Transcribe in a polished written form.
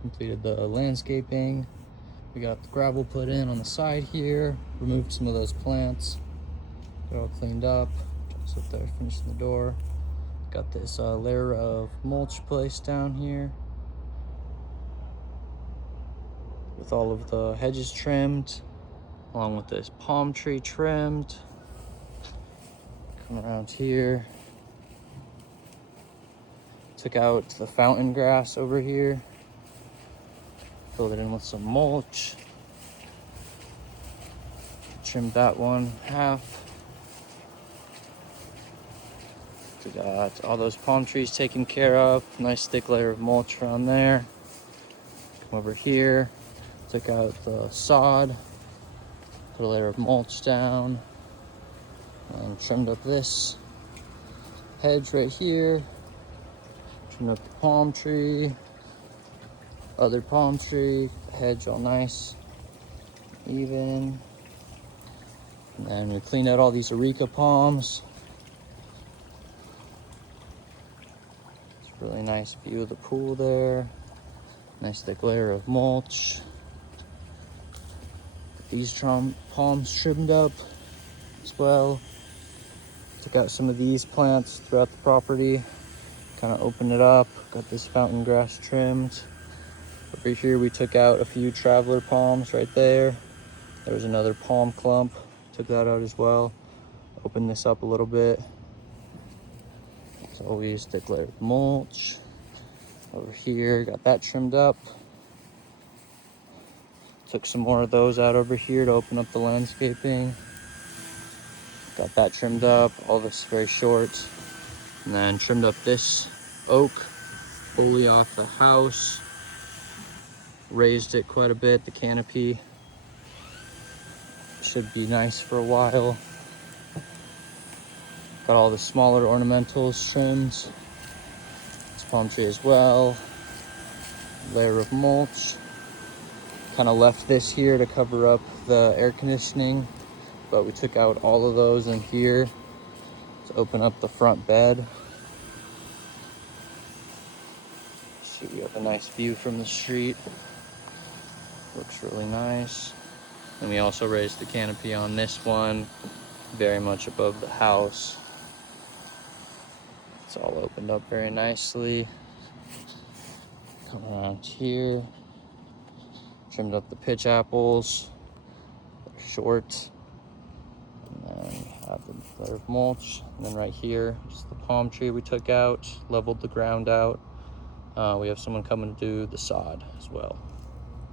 Completed the landscaping. We got the gravel put in on the side here. Removed some of those plants. Got it all cleaned up. Just up there finishing the door. Got this layer of mulch placed down here with all of the hedges trimmed, along with this palm tree trimmed. Come around here. Took out the fountain grass over here. Filled it in with some mulch. Trimmed that one half. We got all those palm trees taken care of. Nice thick layer of mulch around there. Come over here. Took out the sod. Put a layer of mulch down. And trimmed up this hedge right here. Trimmed up the palm tree. Other palm tree. Hedge all nice. Even. And then we cleaned out all these Areca palms. Really nice view of the pool there. Nice thick layer of mulch. These palms trimmed up as well. Took out some of these plants throughout the property. Kind of opened it up. Got this fountain grass trimmed. Over here we took out a few traveler palms right there. There was another palm clump. Took that out as well. Opened this up a little bit. Always thick layer of mulch. Over here, got that trimmed up. Took some more of those out over here to open up the landscaping. Got that trimmed up, all this very short. And then trimmed up this oak fully off the house. Raised it quite a bit, the canopy. Should be nice for a while. Got all the smaller ornamentals trimmed. This palm tree as well. Layer of mulch. Kind of left this here to cover up the air conditioning, but we took out all of those in here to open up the front bed. So we have a nice view from the street. Looks really nice. And we also raised the canopy on this one, very much above the house. It's all opened up very nicely. Come around here. Trimmed up the pitch apples. They're short. And then we have the layer of mulch. And then right here is the palm tree we took out. Leveled the ground out. We have someone coming to do the sod as well.